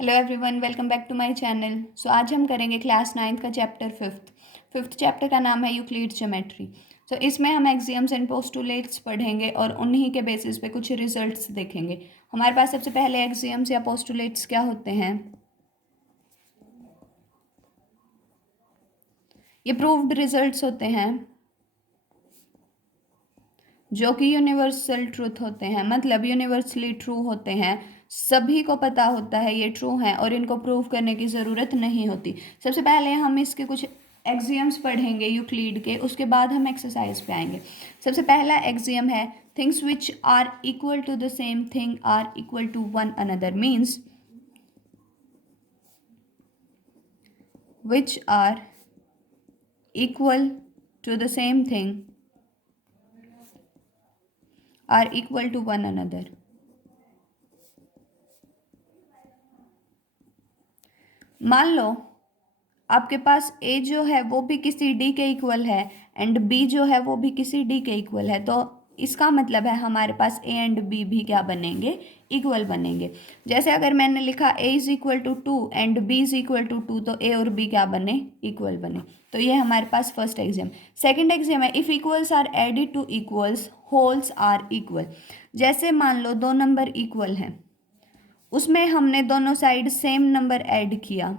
Hello everyone, welcome back to my channel. So आज हम करेंगे क्लास नाइन्थ का चैप्टर फिफ्थ चैप्टर का नाम है यूक्लिड्स ज्योमेट्री। सो इसमें हम एक्सियम्स एंड पोस्टुलेट्स पढ़ेंगे और उन्हीं के बेसिस पे कुछ रिजल्ट्स देखेंगे। हमारे पास सबसे पहले एक्सियम्स या पोस्टुलेट्स क्या होते हैं। ये प्रूव्ड रिजल्ट्स होते हैं जो कि यूनिवर्सल ट्रूथ होते हैं, मतलब यूनिवर्सली ट्रू होते हैं। सभी को पता होता है ये ट्रू हैं और इनको प्रूव करने की ज़रूरत नहीं होती। सबसे पहले हम इसके कुछ एक्सियम्स पढ़ेंगे यूक्लिड के, उसके बाद हम एक्सरसाइज पे आएंगे। सबसे पहला एक्सियम है things which are equal to the same thing are equal to one another, means which are equal to the same thing are equal to one another. मान लो आपके पास ए जो है वो भी किसी डी के इक्वल है एंड बी जो है वो भी किसी डी के इक्वल है, तो इसका मतलब है हमारे पास ए एंड बी भी क्या बनेंगे, इक्वल बनेंगे। जैसे अगर मैंने लिखा A is equal to 2 and B is equal to 2, तो ए और बी क्या बने, इक्वल बने। तो ये हमारे पास फर्स्ट एग्जाम। सेकंड एग्जाम है if equals are added to equals wholes are equal. जैसे मान लो दो नंबर इक्वल हैं, उसमें हमने दोनों साइड सेम नंबर ऐड किया,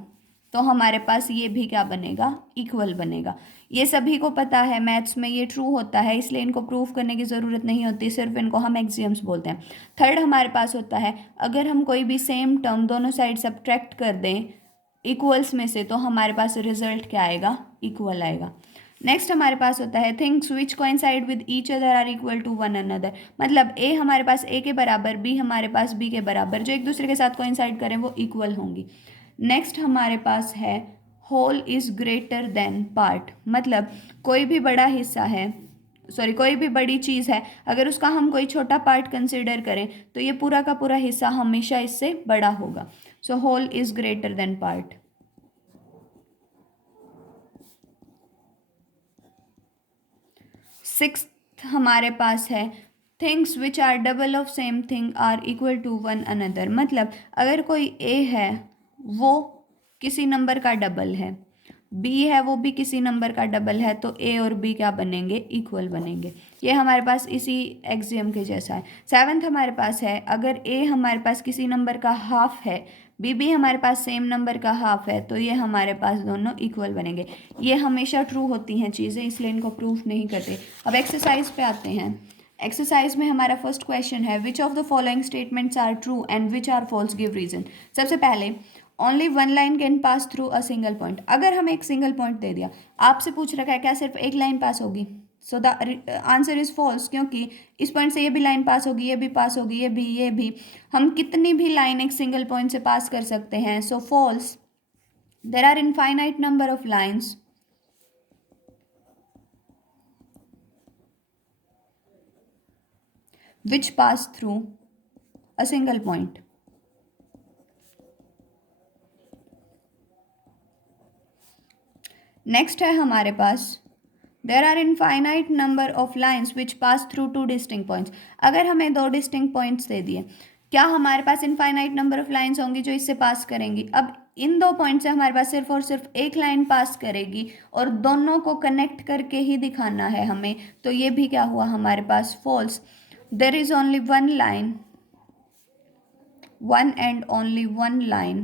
तो हमारे पास ये भी क्या बनेगा, इक्वल बनेगा। ये सभी को पता है, मैथ्स में ये ट्रू होता है, इसलिए इनको प्रूव करने की ज़रूरत नहीं होती, सिर्फ इनको हम एक्सियम्स बोलते हैं। थर्ड हमारे पास होता है अगर हम कोई भी सेम टर्म दोनों साइड सब्ट्रैक्ट कर दें इक्वल्स में से, तो हमारे पास रिजल्ट क्या आएगा, इक्वल आएगा। नेक्स्ट हमारे पास होता है things which coincide with each other are equal to one another, मतलब ए हमारे पास ए के बराबर, बी हमारे पास बी के बराबर, जो एक दूसरे के साथ कोइंसाइड करें वो इक्वल होंगी। नेक्स्ट हमारे पास है whole is greater than part, मतलब कोई भी बड़ा हिस्सा है, सॉरी कोई भी बड़ी चीज़ है, अगर उसका हम कोई छोटा पार्ट कंसिडर करें तो ये पूरा का पूरा हिस्सा हमेशा इससे बड़ा होगा। So whole is greater than part. Sixth हमारे पास है things which are double of same thing are equal to one another, मतलब अगर कोई ए है वो किसी नंबर का डबल है, बी है वो भी किसी नंबर का डबल है, तो ए और बी क्या बनेंगे, इक्वल बनेंगे। ये हमारे पास इसी एक्सियम के जैसा है। सेवन्थ हमारे पास है अगर ए हमारे पास किसी नंबर का हाफ है, बी भी हमारे पास सेम नंबर का हाफ है, तो ये हमारे पास दोनों इक्वल बनेंगे। ये हमेशा ट्रू होती हैं चीज़ें, इसलिए इनको प्रूफ नहीं करते। अब एक्सरसाइज पे आते हैं। एक्सरसाइज में हमारा फर्स्ट क्वेश्चन है which of the following statements are true and which are false, give reason. सबसे पहले only one line can pass through a single point. अगर हमें एक सिंगल पॉइंट दे दिया, आपसे पूछ रखा है क्या सिर्फ एक लाइन पास होगी, so the answer is false, क्योंकि इस पॉइंट से ये भी लाइन पास होगी, ये भी पास होगी, ये भी हम कितनी भी लाइन एक सिंगल पॉइंट से पास कर सकते हैं। So false, there are infinite number of lines which pass through a single point. Next है हमारे पास there are infinite number of lines which pass through two distinct points. अगर हमें दो डिस्टिंक्ट पॉइंट्स दे दिए, क्या हमारे पास इनफाइनाइट नंबर ऑफ लाइन्स होंगी जो इससे पास करेंगी। अब इन दो पॉइंट से हमारे पास सिर्फ और सिर्फ एक लाइन पास करेगी और दोनों को कनेक्ट करके ही दिखाना है हमें, तो ये भी क्या हुआ हमारे पास, false. There is only one line, one and only one line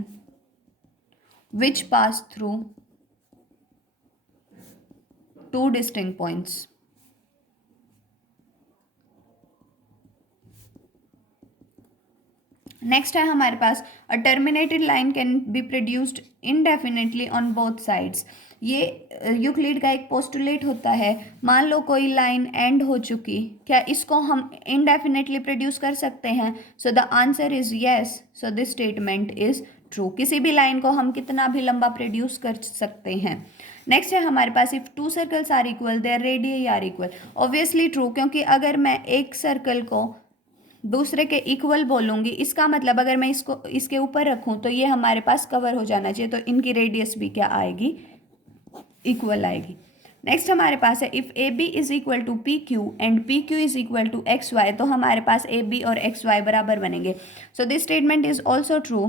which pass through two distinct points. Next है हमारे पास a terminated line can be produced indefinitely on both sides. ये यूक्लिड का एक पोस्टुलेट होता है। मान लो कोई लाइन एंड हो चुकी, क्या इसको हम इनडेफिनेटली प्रोड्यूस कर सकते हैं। सो the answer is yes, so this statement is true. किसी भी लाइन को हम कितना भी लंबा प्रोड्यूस कर सकते हैं। नेक्स्ट है हमारे पास if two circles are equal their radius are equal. Obviously true, क्योंकि अगर मैं एक सर्कल को दूसरे के इक्वल बोलूँगी, इसका मतलब अगर मैं इसको इसके ऊपर रखूँ तो ये हमारे पास कवर हो जाना चाहिए, तो इनकी रेडियस भी क्या आएगी, इक्वल आएगी। नेक्स्ट हमारे पास है if A B is equal to P Q and P Q is equal to X Y, तो हमारे पास ए बी और एक्स वाई बराबर बनेंगे। So this statement is also true.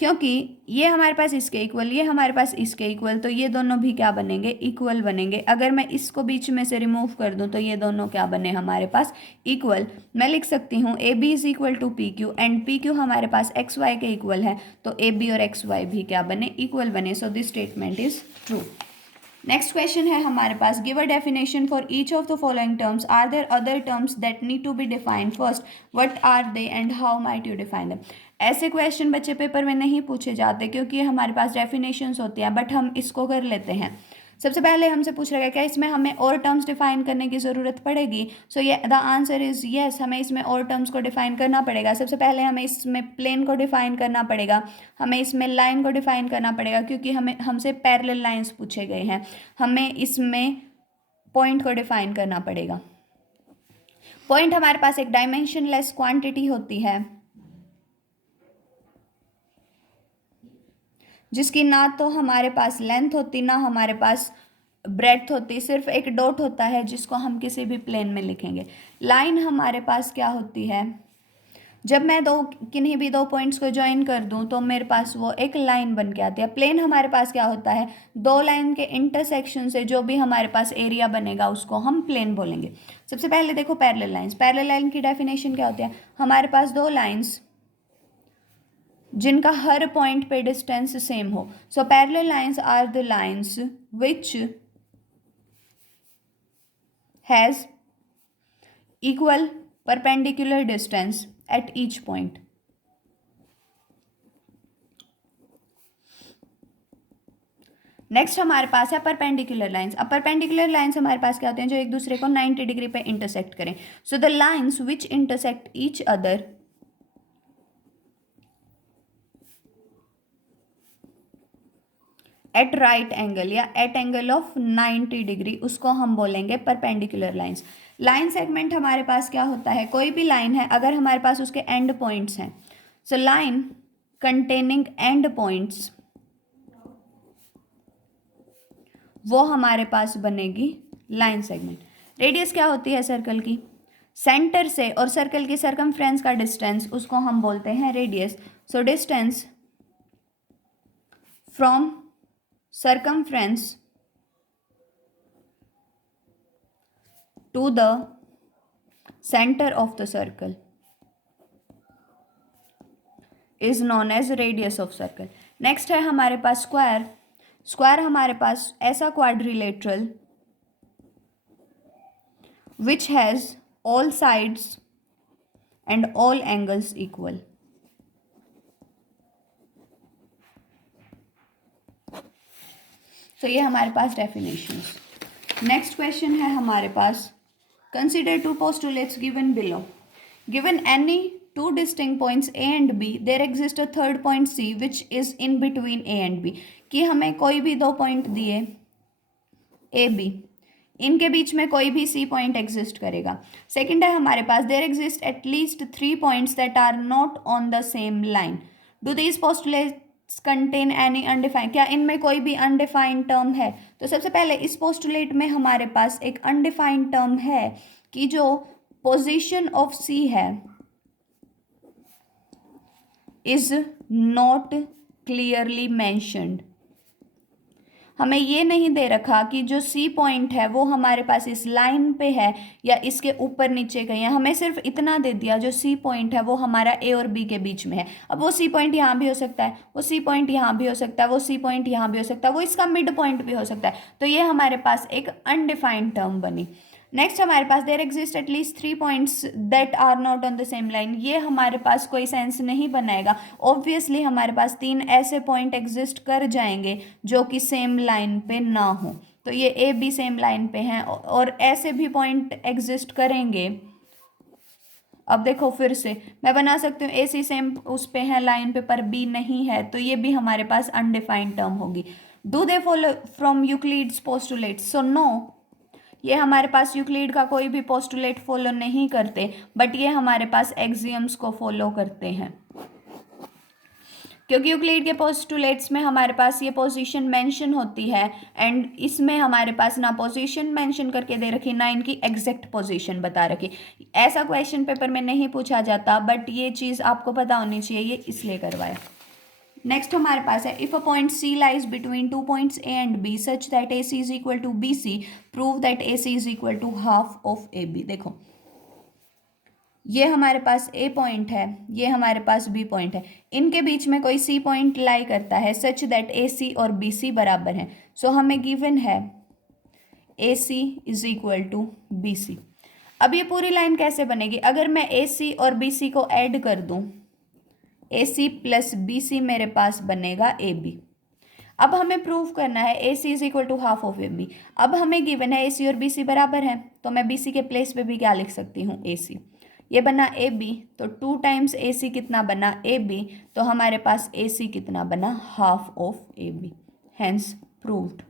क्योंकि ये हमारे पास इसके इक्वल, ये हमारे पास इसके इक्वल, तो ये दोनों भी क्या बनेंगे, इक्वल बनेंगे। अगर मैं इसको बीच में से रिमूव कर दूं तो ये दोनों क्या बने हमारे पास, इक्वल। मैं लिख सकती हूँ A B is equal to P Q, and P Q हमारे पास एक्स वाई के इक्वल है, तो ए बी और एक्स वाई भी क्या बने, इक्वल बने। So this statement is true. Next question है हमारे पास, give a definition for each of the following terms, are there other terms that need to be defined first, what are they and how might you define them. ऐसे question बच्चे paper में नहीं पूछे जाते क्योंकि ये हमारे पास डेफिनेशंस होती हैं, बट हम इसको कर लेते हैं। सबसे पहले हमसे पूछ रहा है क्या इसमें हमें और टर्म्स डिफाइन करने की ज़रूरत पड़ेगी। सो ये द आंसर इज़ येस, हमें इसमें और टर्म्स को डिफाइन करना पड़ेगा। सबसे पहले हमें इसमें प्लेन को डिफाइन करना पड़ेगा, हमें इसमें लाइन को डिफाइन करना पड़ेगा क्योंकि हमें हमसे पैरेलल लाइंस पूछे गए हैं। हमें इसमें पॉइंट को डिफाइन करना पड़ेगा। पॉइंट हमारे पास एक डायमेंशनलेस क्वांटिटी होती है जिसकी ना तो हमारे पास लेंथ होती ना हमारे पास ब्रेड्थ होती, सिर्फ एक डॉट होता है जिसको हम किसी भी प्लेन में लिखेंगे। लाइन हमारे पास क्या होती है, जब मैं किन्हीं भी दो पॉइंट्स को ज्वाइन कर दूं तो मेरे पास वो एक लाइन बन के आती है। प्लेन हमारे पास क्या होता है, दो लाइन के इंटरसेक्शन से जो भी हमारे पास एरिया बनेगा उसको हम प्लेन बोलेंगे। सबसे पहले देखो पैरेलल लाइंस, पैरेलल लाइन की डेफिनेशन क्या होती है, हमारे पास दो लाइंस जिनका हर पॉइंट पे डिस्टेंस सेम हो। So parallel lines are the lines which has equal perpendicular distance at each point. Next हमारे पास है परपेंडिकुलर लाइंस। अब परपेंडिकुलर लाइंस हमारे पास क्या होते हैं, जो एक दूसरे को 90 डिग्री पे इंटरसेक्ट करें। So the lines which intersect each other at right angle या एट एंगल ऑफ 90 डिग्री, उसको हम बोलेंगे परपेंडिकुलर लाइंस। लाइन सेगमेंट हमारे पास क्या होता है, कोई भी लाइन है अगर हमारे पास उसके एंड पॉइंट्स हैं, so line containing and points, वो हमारे पास बनेगी लाइन सेगमेंट। रेडियस क्या होती है सर्कल की, सेंटर से और सर्कल की सर्कमफ्रेंस का डिस्टेंस, उसको हम बोलते हैं radius. So distance from circumference to the center of the circle is known as radius of circle. Next है हमारे पास स्क्वायर। स्क्वायर हमारे पास ऐसा quadrilateral which has all sides and all angles equal. तो ये हमारे पास डेफिनेशंस। नेक्स्ट क्वेश्चन है हमारे पास, consider two postulates given below. Given any two distinct points A and B, there exist a third point C which is in between A and B. कि हमें कोई भी दो पॉइंट दिए ए बी, इनके बीच में कोई भी सी पॉइंट एग्जिस्ट करेगा। सेकंड है हमारे पास, there exist at least 3 points that are not on the same line. Do these postulates contain any undefined, क्या इनमें कोई भी अनडिफाइंड टर्म है। तो सबसे पहले इस पोस्टुलेट में हमारे पास एक अनडिफाइंड टर्म है कि जो पोजीशन ऑफ सी है इज नॉट क्लियरली मेंशन्ड। हमें ये नहीं दे रखा कि जो सी पॉइंट है वो हमारे पास इस लाइन पे है या इसके ऊपर नीचे कहीं है। हमें सिर्फ इतना दे दिया जो सी पॉइंट है वो हमारा ए और बी के बीच में है। अब वो सी पॉइंट यहाँ भी हो सकता है, वो सी पॉइंट यहाँ भी हो सकता है, वो सी पॉइंट यहाँ भी हो सकता है, वो इसका मिड पॉइंट भी हो सकता है। तो ये हमारे पास एक अनडिफाइंड टर्म बनी। नेक्स्ट हमारे पास, there exist at least 3 points that are not on the same line. ये हमारे पास कोई सेंस नहीं बनाएगा। ऑब्वियसली हमारे पास 3 ऐसे पॉइंट एग्जिस्ट कर जाएंगे जो कि सेम लाइन पे ना हो। तो ये ए बी सेम लाइन पे हैं और ऐसे भी पॉइंट एग्जिस्ट करेंगे। अब देखो फिर से मैं बना सकती हूँ ए सी सेम उस पे है लाइन पे पर बी नहीं है, तो ये भी हमारे पास अनडिफाइंड टर्म होगी। Do they follow from Euclid's postulates, so no, ये हमारे पास यूक्लिड का कोई भी पोस्टुलेट फॉलो नहीं करते, बट ये हमारे पास एक्सियम्स को फॉलो करते हैं। क्योंकि यूक्लिड के पोस्टुलेट्स में हमारे पास ये पोजीशन मेंशन होती है एंड इसमें हमारे पास ना पोजीशन मेंशन करके दे रखी ना इनकी एग्जैक्ट पोजीशन बता रखी। ऐसा क्वेश्चन पेपर में नहीं पूछा जाता, बट ये चीज़ आपको पता होनी चाहिए, ये इसलिए करवाया। नेक्स्ट हमारे पास है if a point C lies between two points A and B such that A C is equal to B C, prove that A C is equal to half of A B. देखो ये हमारे पास ए point है, ये हमारे पास B point है, इनके बीच में कोई सी पॉइंट लाई करता है सच दैट ए सी और बी सी बराबर हैं। सो हमें गिवन है A C is equal to B C. अब ये पूरी लाइन कैसे बनेगी? अगर मैं ए सी और बी सी को ऐड कर दूं, ए सी प्लस बी सी मेरे पास बनेगा ए बी। अब हमें प्रूव करना है A C is equal to half of A B. अब हमें गिवन है ए सी और बी सी बराबर है, तो मैं बी सी के प्लेस पे भी क्या लिख सकती हूँ, ए सी। ये बना ए बी, तो 2 टाइम्स ए सी कितना बना, ए बी, तो हमारे पास ए सी कितना बना, half of A B, hence proved.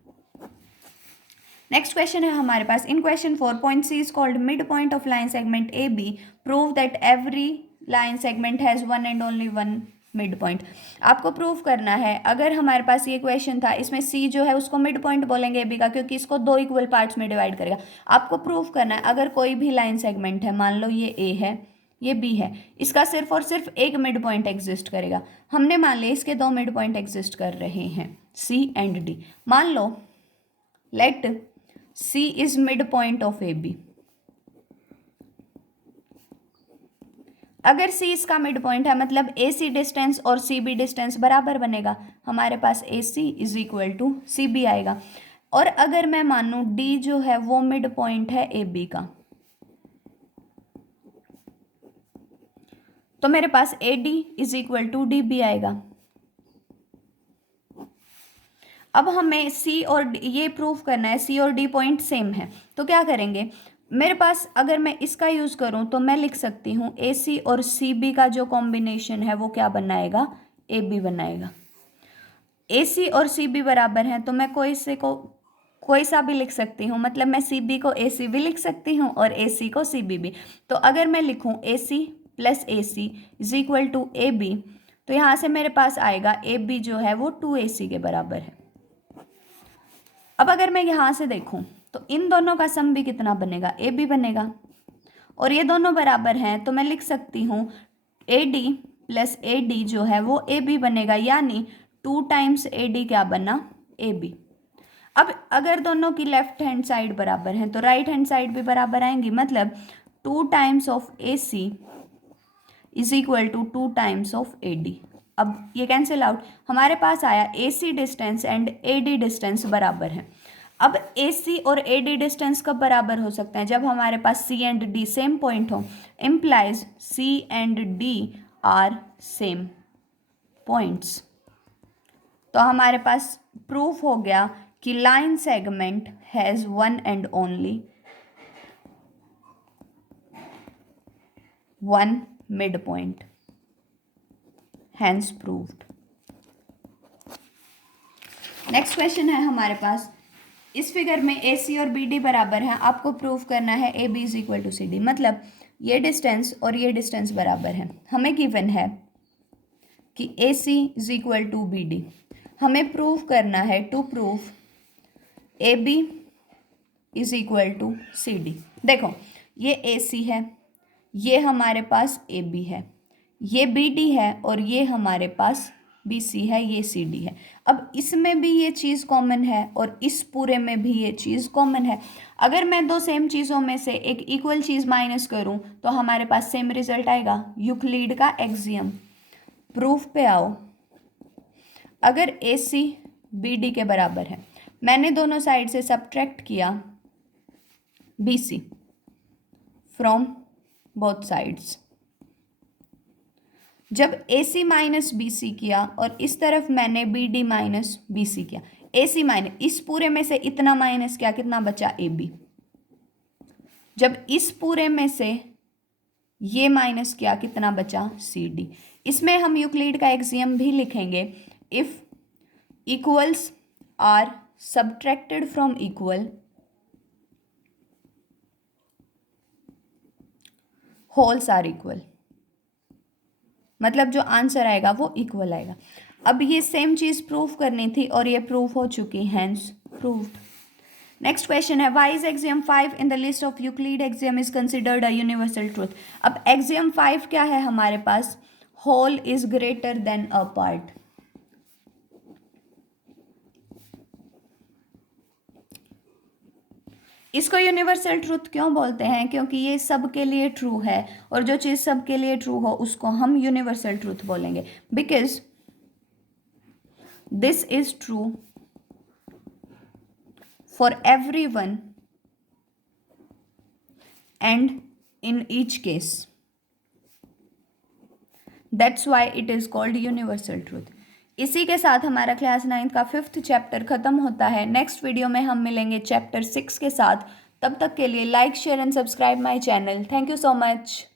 Next question है हमारे पास in question 4 point C is called mid point of line segment A B, prove that every line segment has one and only one mid point. आपको prove करना है, अगर हमारे पास ये question था इसमें सी जो है उसको मिड पॉइंट बोलेंगे ए बी का, क्योंकि इसको 2 इक्वल पार्ट्स में डिवाइड करेगा। आपको प्रूव करना है अगर कोई भी लाइन सेगमेंट है, मान लो ये ए है, ये बी है, इसका सिर्फ और सिर्फ एक मिड पॉइंट एग्जिस्ट करेगा। हमने मान लिया इसके 2 मिड पॉइंट एग्जिस्ट कर रहे हैं, सी एंड डी। मान लो let C is mid point of A B. अगर सी इसका मिड पॉइंट है मतलब ए सी डिस्टेंस और सी बी डिस्टेंस बराबर बनेगा, हमारे पास A C is equal to C B आएगा। और अगर मैं मानूं डी जो है वो मिड पॉइंट है ए बी का, तो मेरे पास A D is equal to D B आएगा। अब हमें सी और ये प्रूफ करना है सी और डी पॉइंट सेम है, तो क्या करेंगे, मेरे पास अगर मैं इसका यूज़ करूं तो मैं लिख सकती हूँ ए सी और सी बी का जो कॉम्बिनेशन है वो क्या बनाएगा, ए बी बनाएगा। ए सी और सी बी बराबर हैं तो मैं कोई सा भी लिख सकती हूँ, मतलब मैं सी बी को ए सी भी लिख सकती हूँ और ए सी को सी बी भी। तो अगर मैं लिखूँ A C plus A C is equal to A B, तो यहाँ से मेरे पास आएगा ए बी जो है वो 2 ए सी के बराबर है। अब अगर मैं यहाँ से देखूँ तो इन दोनों का सम भी कितना बनेगा, ए बी बनेगा, और ये दोनों बराबर हैं तो मैं लिख सकती हूँ A D plus A D जो है वो ए बी बनेगा, यानी 2 टाइम्स ए डी क्या बना, ए बी। अब अगर दोनों की लेफ्ट हैंड साइड बराबर है तो राइट हैंड साइड भी बराबर आएंगी, मतलब 2 times of A C is equal to 2 times of A D. अब ये कैंसिल आउट, हमारे पास आया A C distance and A D distance बराबर है। अब ए सी और ए डी डिस्टेंस कब बराबर हो सकते हैं, जब हमारे पास C and D same point हो, implies C and D are same points. तो हमारे पास प्रूफ हो गया कि line segment has one and only one mid point, hence proved. Next question है हमारे पास इस फिगर में ए सी और बी डी बराबर हैं, आपको प्रूव करना है A B is equal to C D, मतलब ये डिस्टेंस और ये डिस्टेंस बराबर है। हमें गिवन है कि A C is equal to B D, हमें प्रूव करना है to prove A B is equal to C D. देखो ये ए सी है, ये हमारे पास ए बी है, ये बी डी है और ये हमारे पास बी सी है, ये सी डी है। अब इसमें भी ये चीज़ कॉमन है और इस पूरे में भी ये चीज़ कॉमन है। अगर मैं 2 सेम चीज़ों में से एक इक्वल चीज़ माइनस करूं तो हमारे पास सेम रिजल्ट आएगा, यूक्लिड का एक्सियम। प्रूफ पे आओ, अगर ए सी बी डी के बराबर है, मैंने दोनों साइड से सब्ट्रैक्ट किया B C from both sides, जब A C minus B C किया और इस तरफ मैंने B D minus B C किया, ए सी माइनस इस पूरे में से इतना माइनस किया, कितना बचा, ए बी। जब इस पूरे में से ये माइनस किया, कितना बचा, सी डी। इसमें हम यूक्लिड का एक्सियम भी लिखेंगे, if equals are subtracted from equal, wholes are equal, मतलब जो आंसर आएगा वो इक्वल आएगा। अब ये सेम चीज़ प्रूफ करनी थी और ये प्रूफ हो चुकी, हैंस प्रूव्ड। नेक्स्ट क्वेश्चन है why is axiom 5 in the list of Euclid axiom is considered a universal truth. अब एक्सियम 5 क्या है हमारे पास, whole is greater than a part. इसको यूनिवर्सल ट्रूथ क्यों बोलते हैं? क्योंकि ये सबके लिए ट्रू है, और जो चीज़ सबके लिए ट्रू हो उसको हम यूनिवर्सल ट्रूथ बोलेंगे, because this is true for everyone and in each case, that's why it is called universal truth. इसी के साथ हमारा क्लास 9th का 5th चैप्टर खत्म होता है। नेक्स्ट वीडियो में हम मिलेंगे चैप्टर 6 के साथ। तब तक के लिए like share and subscribe my channel. Thank you so much.